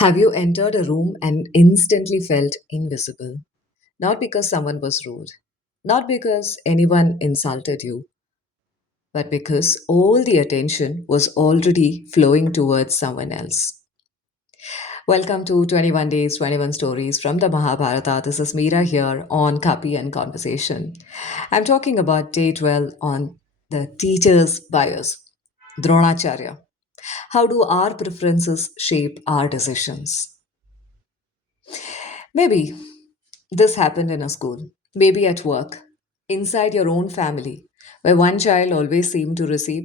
Have you entered a room and instantly felt invisible? Not because someone was rude, not because anyone insulted you, but because all the attention was already flowing towards someone else. Welcome to 21 Days, 21 Stories from the Mahabharata. This is Meera here on Copy and Conversation. I'm talking about day 12 on the teacher's bias, Dronacharya. How do our preferences shape our decisions? Maybe this happened in a school, maybe at work, inside your own family, where one child always seemed to receive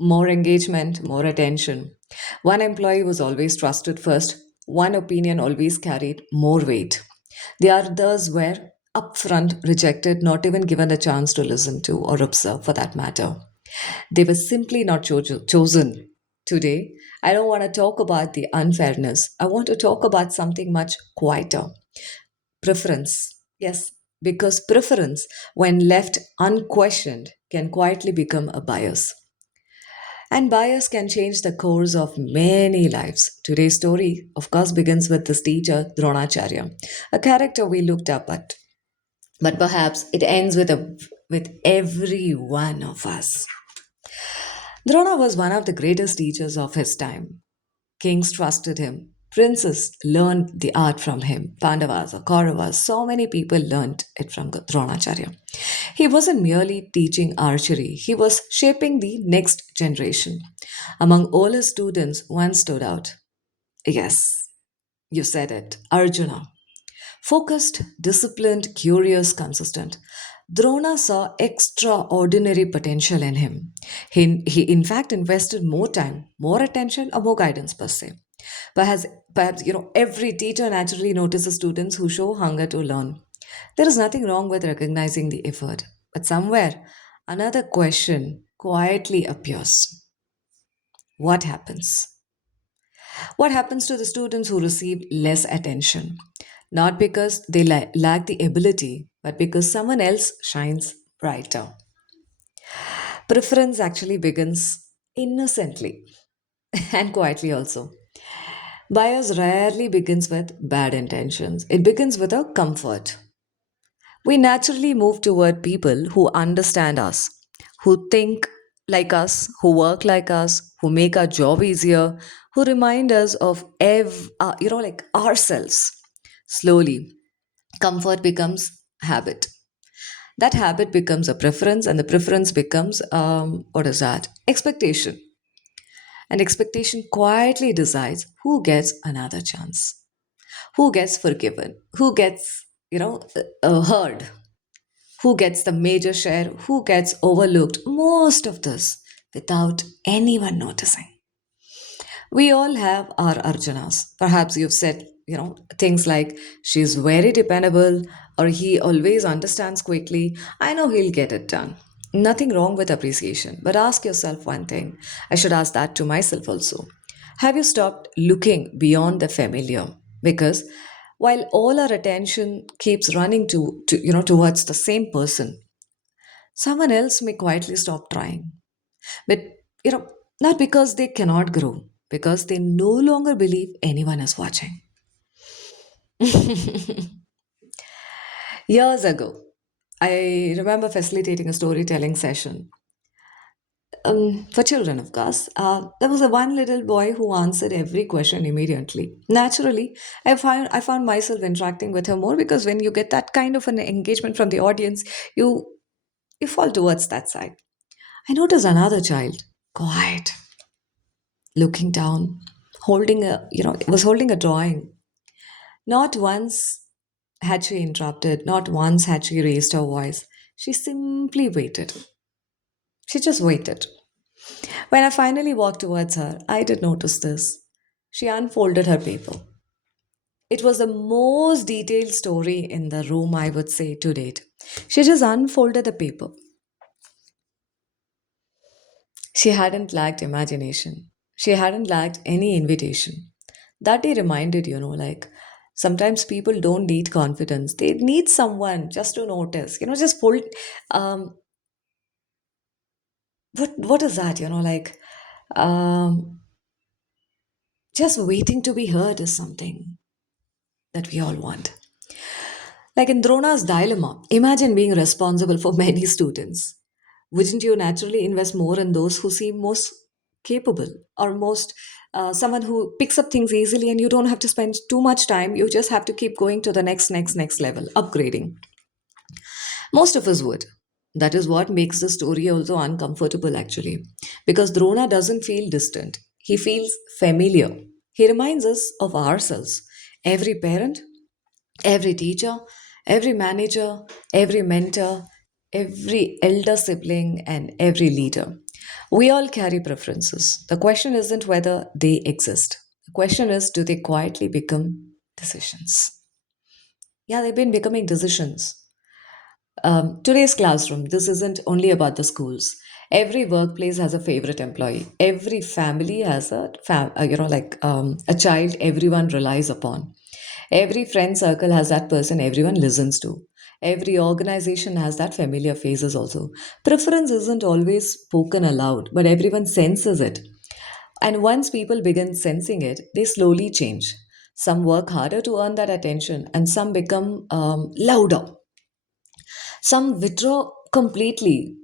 more engagement, more attention. One employee was always trusted first, one opinion always carried more weight. The others were upfront rejected, not even given a chance to listen to or observe for that matter. They were simply not chosen. Today, I don't want to talk about the unfairness. I want to talk about something much quieter. Preference. Yes, because preference, when left unquestioned, can quietly become a bias. And bias can change the course of many lives. Today's story, of course, begins with this teacher, Dronacharya, a character we looked up at. But perhaps it ends with every one of us. Drona was one of the greatest teachers of his time. Kings trusted him. Princes learned the art from him. Pandavas or Kauravas, so many people learned it from Dronacharya. He wasn't merely teaching archery, he was shaping the next generation. Among all his students, one stood out. Yes, you said it, Arjuna. Focused, disciplined, curious, consistent. Drona saw extraordinary potential in him. He in fact invested more time, more attention, or more guidance per se. Perhaps every teacher naturally notices students who show hunger to learn. There is nothing wrong with recognizing the effort, but somewhere another question quietly appears. What happens? What happens to the students who receive less attention? Not because they lack the ability, but because someone else shines brighter. Preference actually begins innocently and quietly also. Bias rarely begins with bad intentions, it begins with a comfort. We naturally move toward people who understand us, who think like us, who work like us, who make our job easier, who remind us of like ourselves. Slowly, comfort becomes habit. That habit becomes a preference, and the preference becomes what is that? Expectation. And expectation quietly decides who gets another chance, who gets forgiven, who gets heard, who gets the major share, who gets overlooked, most of this without anyone noticing. We all have our Arjunas. Perhaps you've said, things like, she's very dependable, or he always understands quickly. I know he'll get it done. Nothing wrong with appreciation, but ask yourself one thing. I should ask that to myself also. Have you stopped looking beyond the familiar? Because while all our attention keeps running towards the same person, someone else may quietly stop trying. But, you know, not because they cannot grow, because they no longer believe anyone is watching. Years ago, I remember facilitating a storytelling session for children, of course. There was a one little boy who answered every question immediately. Naturally, I found myself interacting with her more because when you get that kind of an engagement from the audience, you you fall towards that side. I noticed another child, quiet, looking down, was holding a drawing. Not once had she interrupted, not once had she raised her voice. She simply waited. She just waited. When I finally walked towards her, I did notice this. She unfolded her paper. It was the most detailed story in the room, I would say, to date. She just unfolded the paper. She hadn't lacked imagination. She hadn't lacked any invitation. That day reminded, like sometimes people don't need confidence. They need someone just to notice. Just fold. Um, what is that? Um, Just waiting to be heard is something that we all want. Like in Drona's dilemma, imagine being responsible for many students. Wouldn't you naturally invest more in those who seem most capable or most someone who picks up things easily and you don't have to spend too much time? You just have to keep going to the next level, upgrading. Most of us would. That is what makes the story also uncomfortable, actually, because Drona doesn't feel distant. He feels familiar. He reminds us of ourselves. Every parent, every teacher, every manager, every mentor, every elder sibling, and every leader. We all carry preferences. The question isn't whether they exist. The question is, do they quietly become decisions? Yeah, they've been becoming decisions. Today's classroom, this isn't only about the schools. Every workplace has a favorite employee. Every family has a child everyone relies upon. Every friend circle has that person everyone listens to. Every organization has that familiar faces also. Preference isn't always spoken aloud, but everyone senses it. And once people begin sensing it, they slowly change. Some work harder to earn that attention, and some become louder. Some withdraw completely,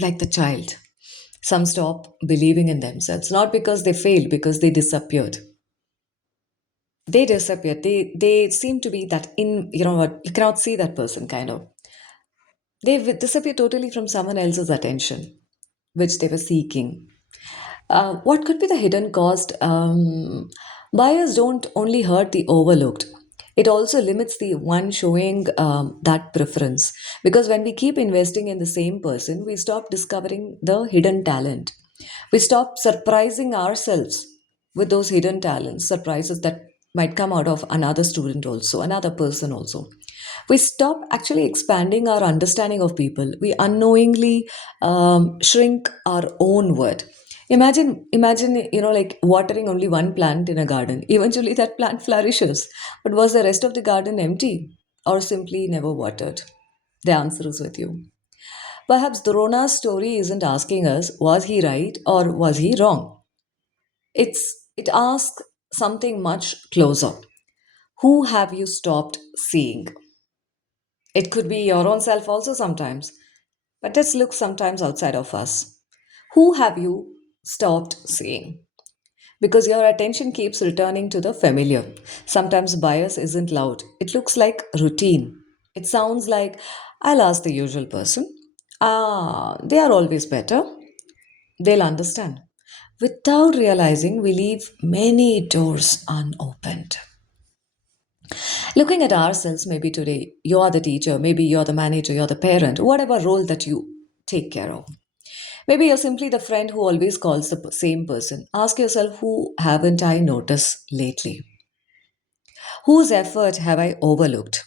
like the child. Some stop believing in themselves, not because they failed, because they disappeared. They disappeared. They seem to be that in, you know what, you cannot see that person kind of. They disappear totally from someone else's attention, which they were seeking. What could be the hidden cost? Bias don't only hurt the overlooked. It also limits the one showing that preference. Because when we keep investing in the same person, we stop discovering the hidden talent. We stop surprising ourselves with those hidden talents, surprises that might come out of another student also, another person also. We stop actually expanding our understanding of people. We unknowingly shrink our own world. Imagine, like watering only one plant in a garden. Eventually, that plant flourishes. But was the rest of the garden empty or simply never watered? The answer is with you. Perhaps Drona's story isn't asking us, was he right or was he wrong? It asks something much closer. Who have you stopped seeing? It could be your own self also sometimes. But let's look sometimes outside of us. Who have you stopped seeing? Because your attention keeps returning to the familiar. Sometimes bias isn't loud, it looks like routine. It sounds like, I'll ask the usual person. Ah, they are always better. They'll understand. Without realizing, we leave many doors unopened. Looking at ourselves, maybe today, you are the teacher, maybe you're the manager, you're the parent, whatever role that you take care of. Maybe you're simply the friend who always calls the same person. Ask yourself, who haven't I noticed lately? Whose effort have I overlooked?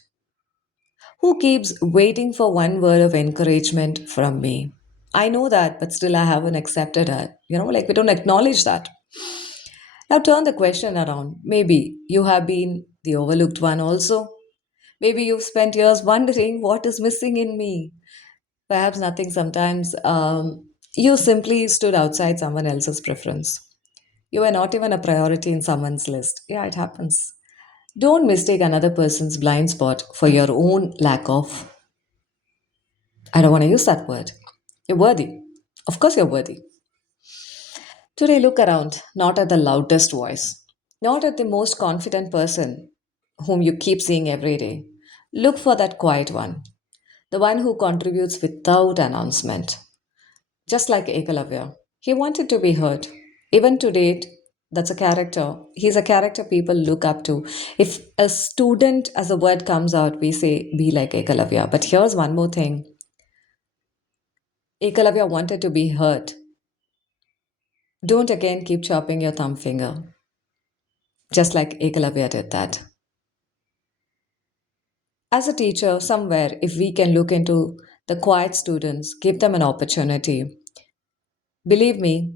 Who keeps waiting for one word of encouragement from me? I know that, but still I haven't accepted it. Like we don't acknowledge that. Now turn the question around. Maybe you have been the overlooked one also. Maybe you've spent years wondering what is missing in me. Perhaps nothing sometimes. You simply stood outside someone else's preference. You were not even a priority in someone's list. Yeah, it happens. Don't mistake another person's blind spot for your own lack of, I don't want to use that word. You're worthy. Of course, you're worthy. Today, look around, not at the loudest voice, not at the most confident person whom you keep seeing every day. Look for that quiet one, the one who contributes without announcement. Just like Ekalavya, he wanted to be heard. Even to date, that's a character. He's a character people look up to. If a student, as a word comes out, we say, be like Ekalavya. But here's one more thing. Ekalavya wanted to be heard. Don't again keep chopping your thumb finger, just like Ekalavya did that. As a teacher, somewhere, if we can look into the quiet students, give them an opportunity, believe me,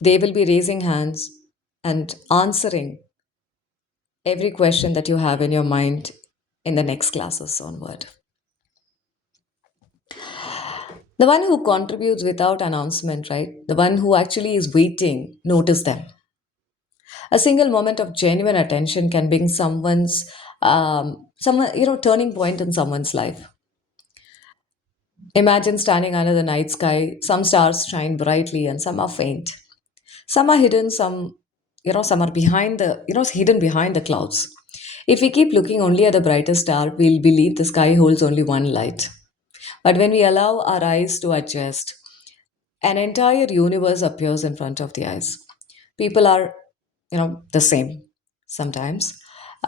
they will be raising hands and answering every question that you have in your mind in the next classes onward. The one who contributes without announcement, right? The one who actually is waiting, notice them. A single moment of genuine attention can bring turning point in someone's life. Imagine standing under the night sky. Some stars shine brightly and some are faint. Some are hidden, some are hidden behind the clouds. If we keep looking only at the brightest star, we'll believe the sky holds only one light. But when we allow our eyes to adjust, an entire universe appears in front of the eyes. People are, the same sometimes.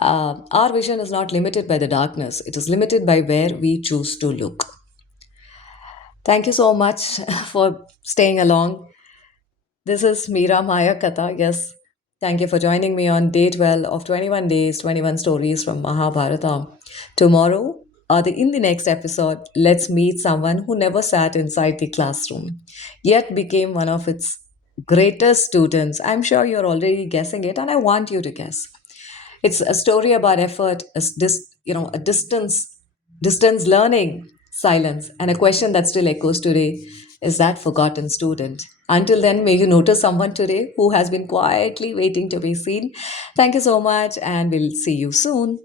Our vision is not limited by the darkness, it is limited by where we choose to look. Thank you so much for staying along. This is Meera Mayaakatha. Yes, thank you for joining me on day 12 of 21 days, 21 stories from Mahabharata. Tomorrow, in the next episode, let's meet someone who never sat inside the classroom, yet became one of its greatest students. I'm sure you're already guessing it, and I want you to guess. It's a story about effort, a distance learning, silence, and a question that still echoes today: is that forgotten student? Until then, may you notice someone today who has been quietly waiting to be seen. Thank you so much, and we'll see you soon.